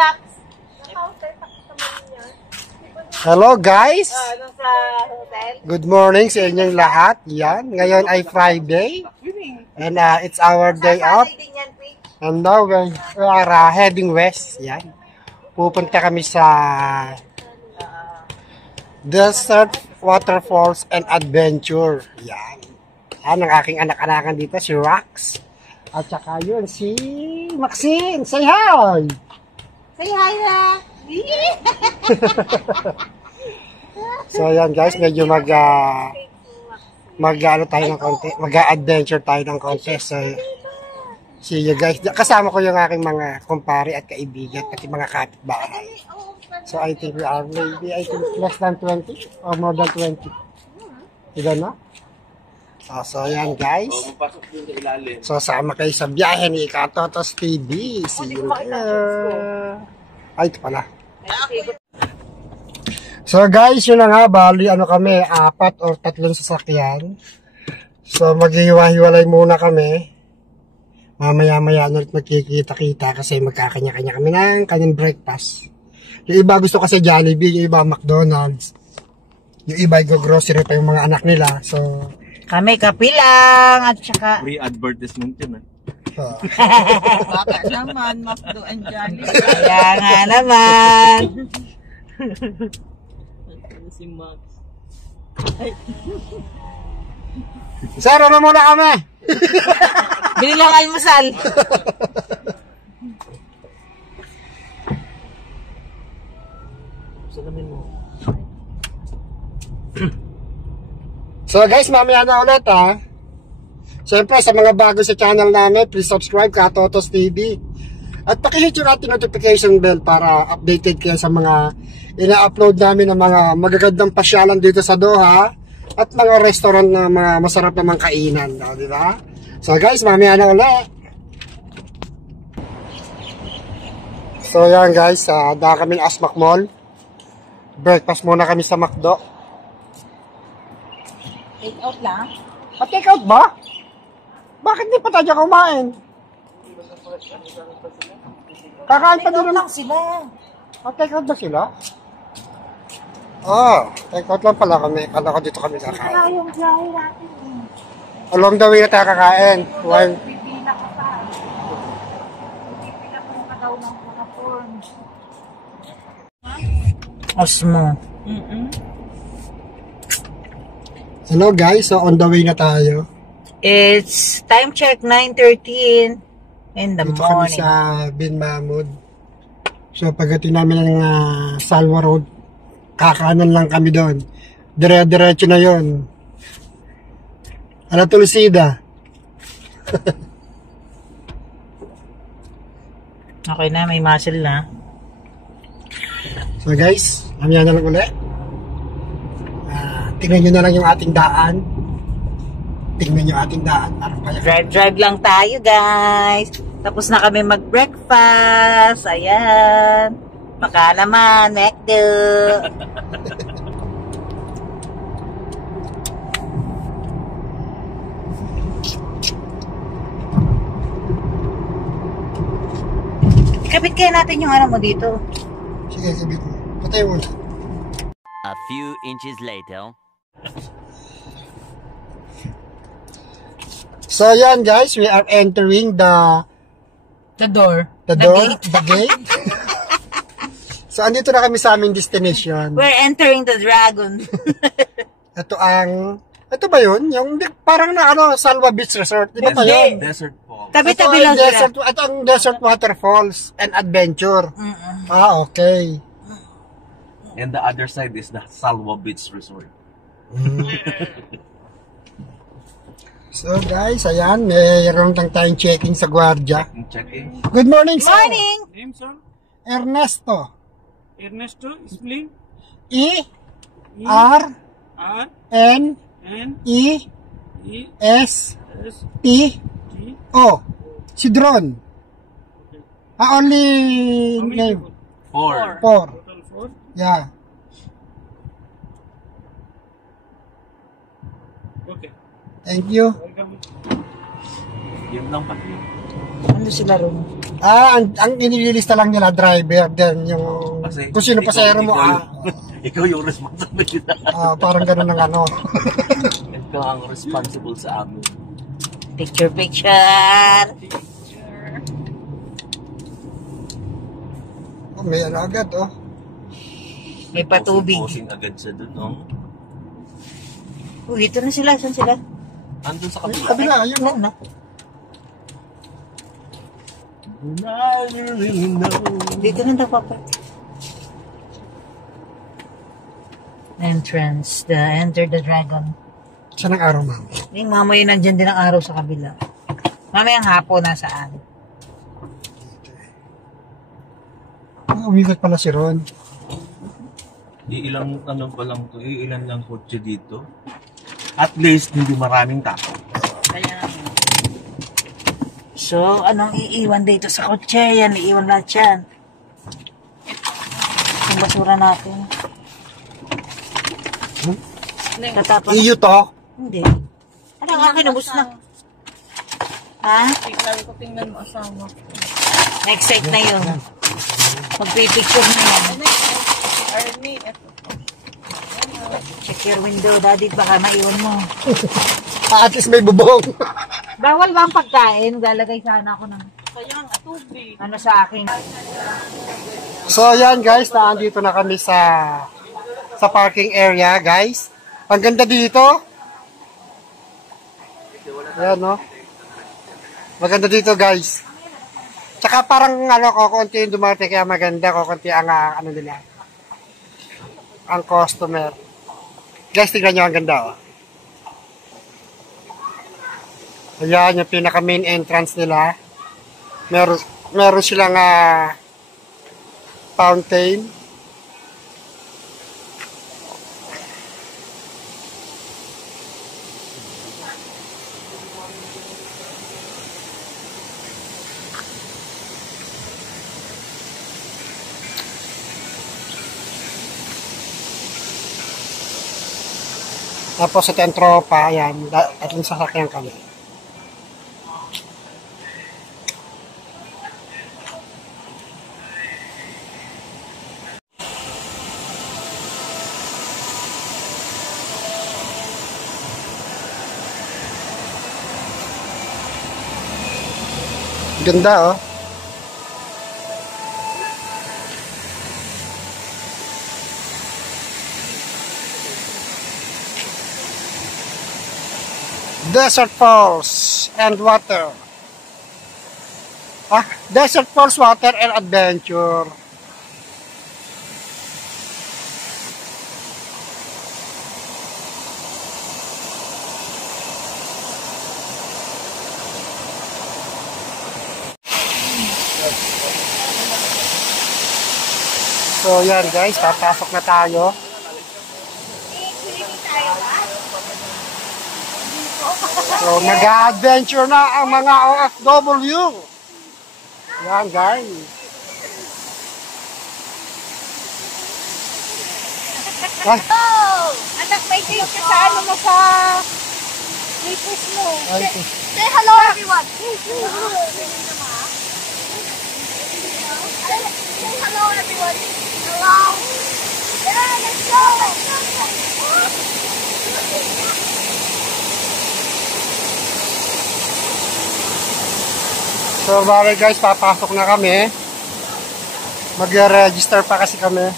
Max. Hello guys! Sa hotel? Good morning sa inyong lahat. Yan, ngayon ay Friday. And it's our day off. And now we are heading west. Yan. Pupunta kami sa Desert Waterfalls and Adventure. Yan. Yan ang aking anak-anakan dito, si Rox. At saka yun, si Maxine. Say hi! Say hi na! So yan guys, medyo mag-ano tayo ng konti, mag-adventure tayo ng konti. So see you guys. Kasama ko yung aking mga kumpare at kaibigan at yung mga kapitbahay. So I think we are maybe less than 20 or more than 20. You don't know? So yan guys. So sama kayo sa biyahe ni Katotos TV. See you later. Ay, ito pala. So guys, yun na nga, bali ano kami, 4 or 3 sasakyan. So maghihiwa-hiwalay muna kami. Mamaya-maya ulit magkikita-kita kasi magkakanya-kanya kami ng kanyang breakfast. Yung iba gusto kasi Jollibee, yung iba McDonald's. Yung iba grocery pa yung mga anak nila. So kami kape lang at saka free advertisement yun. Baka naman, McDo and Jollibee. Kaya nga naman. Si Max. Sir, ano muna kami? Bili lang almusal. So guys, mamaya na ulit ha. Siyempre sa mga bago sa channel namin, please subscribe Katotos TV. At pakihit yung ating notification bell para updated kayo sa mga ina-upload namin ng mga magagandang pasyalan dito sa Doha at mga restaurant na mga masarap na mga kainan, no, di ba? So guys, mamaya na ulit. So yan guys, dahil kami ng Asmac Mall. Breakfast muna kami sa McDo. Take out lang? Take out ba? Bakit di pa tayo kumain? Kakain pa din lang sila. Take out ba sila? Take out lang pala kami. Kala ko dito kami kakain. Yung biyahe natin. Along the way na tayo kakain. While Pipila ka pa. Pipila ko ka daw ng mga forms. Osmo. Hello guys, so on the way na tayo. It's time check 9:13 in the Dito kami morning. sa Bin Mahmud. So pagdating namin ng Salwa Road, kakanan lang kami doon. Dire-diretso na yon. Ala Tulusida. Okay na, may muscle na. So guys, mamaya na lang ulit. Tingnan nyo na lang yung ating daan. Tingnan nyo ating daan. Drive lang tayo guys. Tapos na kami mag-breakfast. Ayan. Baka naman, McDo. Kapit kaya natin yung ano mo dito. Sige, sabit mo. Patay mo. A few inches later. So yan guys, we are entering the door. The gate. So andito na kami sa aming destination. We're entering the dragon. Ito ba yun? Yung parang na Salwa Beach Resort. Di ba ba yun? Desert Falls. Tabi-tabi lang sila. Ito ang Desert Waterfalls and Adventure. Okay. And the other side is the Salwa Beach Resort. So guys, ayan, mayroon lang tayong checking sa gwardiya. Checking. Good morning, sir. Morning! Name, sir? Ernesto. Ernesto, spelling? E-R-N-E-S-T-O. R-E-S-T. Si Dron. Only name. 4. 4. Total 4. Yeah. Okay. Thank you. Welcome. Yan lang pati. Ano sila ron? Ang inililista lang nila, driver, then yung, Kasi kung sino pasahero mo, ikaw yung responsibility. parang ganun ng ano. Ikaw ang responsible sa amin. Picture, picture. Oh, may ano agad, oh. May patubig. Posing agad siya dun, no? Uy, dito na sila. Saan sila? Andun sa kabila. Kabila, ayun, oh. Na. Dito na nagpapat. Entrance. Enter the dragon. Saan ang araw, ma'am? Yung mamaya nandyan din ang araw sa kabila. Mamayang hapon nasaan? Umigot pala si Ron. Iilang ano pa lang to, iilan lang kotse dito. At least, hindi maraming tao. Kaya so, anong iiwan dito sa kotse? Yan, iiwan lahat yan. Yung basura natin. Tatapon. Iyo to? Hindi. Ano ang akin, ubus na. Ha? Tingnan mo asawa. Next site na yun. Magpipicture na yan. Army, eto. Check your window, daddy, baka maiwan mo. At least may bubong. Bawal ba ang pagkain? Lalagay sana ako ng Kaya ang tubig. ano sa akin. So, yan guys, naandito na kami sa parking area, guys. Ang ganda dito. Ayan, no? Maganda dito, guys. Tsaka parang, konti yung dumarte, kaya maganda, konti ang, nila. Ang customer. Guys, tingnan nyo, ang ganda, oh. Ayan, yung pinaka main entrance nila. Meron silang, fountain. Tapos ito yung tropa, ayan, at yung sasakyan kami. Ganda, oh. Desert Falls and water. Desert Falls, water and adventure. So yan guys, papasok na tayo. So mag-adventure na ang mga OFW. Yan guys. Ay, Oh! Anak, may date ka sa ano mo sa latest mo. ay, Say hello, everyone. Say hello, everyone. Hello. Yeah, let's go. so bale guys, papasok na kami. Mag-register pa kasi kami.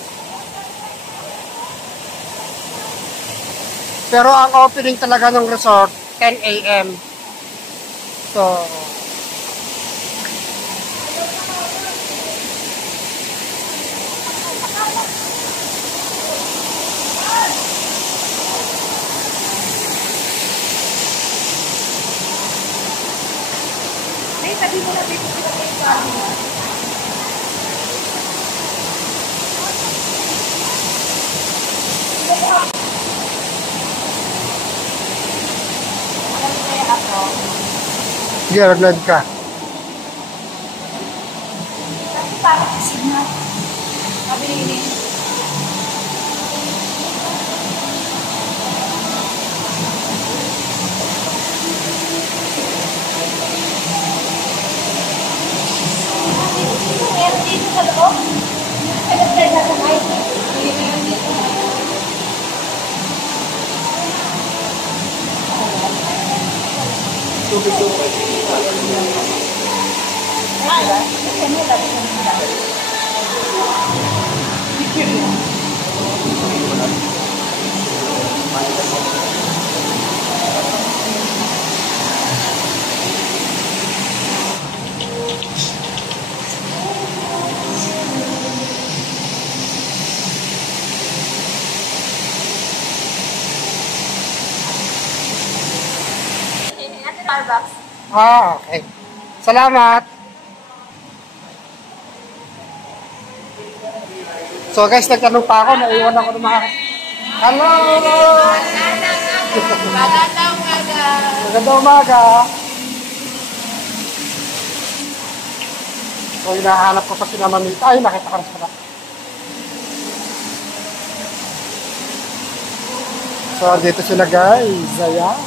Pero ang opening talaga ng resort, 10 a.m. So, May sabi mo na dito sila kayo sa amin. sige, nag-live ka. Starbucks. Ah, okay. Salamat. So guys, nagtanong pa ako, naiwan ako ng mga... Hello! Magandang umaga. Magandang umaga. So, hinahanap ko pa si Mamita. Ay, nakita ko na sila. So, dito sila guys. Ayan.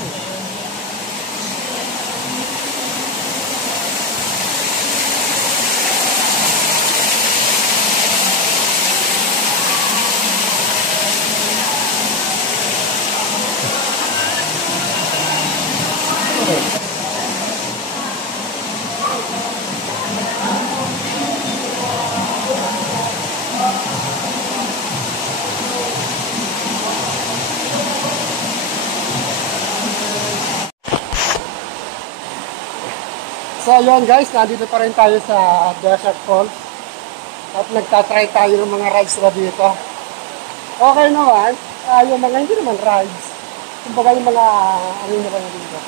So ayun guys, nandito pa rin tayo sa Desert Falls at nagtatry tayo ng mga rides na dito. Okay naman, yung mga hindi naman rides, kumbaga yung mga ano naman dito.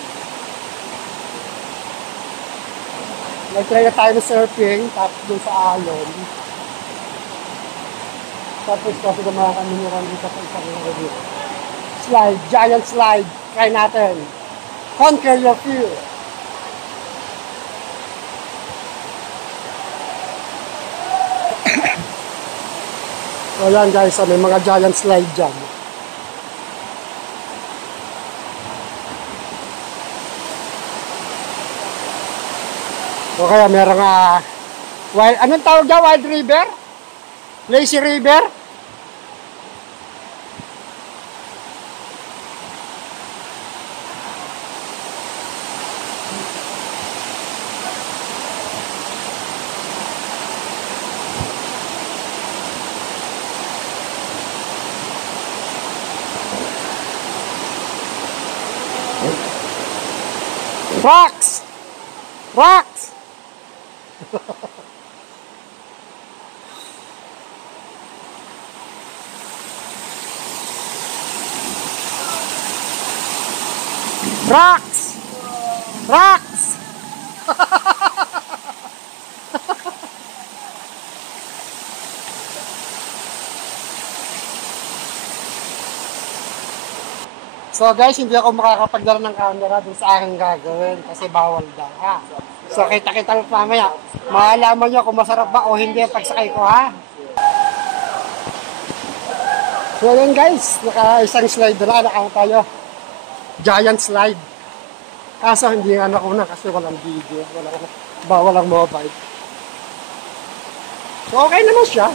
Nagtry na tayo ng surfing, tapos dun sa alon. Tapos kasi ng mga kaminuran dito sa isang dito. Slide, giant slide, try natin. Conquer your fear. So yan guys, may mga giant slide dyan. O kaya merong wild, anong tawag dyan? Wild river? Lazy river? Rocks! Rocks! Rocks! Rocks! So guys, hindi ako makakapagdala ng camera dun sa aking gagawin kasi bawal daw ha. So kita-kita mamaya. Maalaman nyo kung masarap ba o hindi ang pagsakay ko ha. So yun guys, naka-isang slide na nakakang tayo. Giant slide. Kaso hindi nga nakuna kasi walang video, walang mobile. So okay naman siya.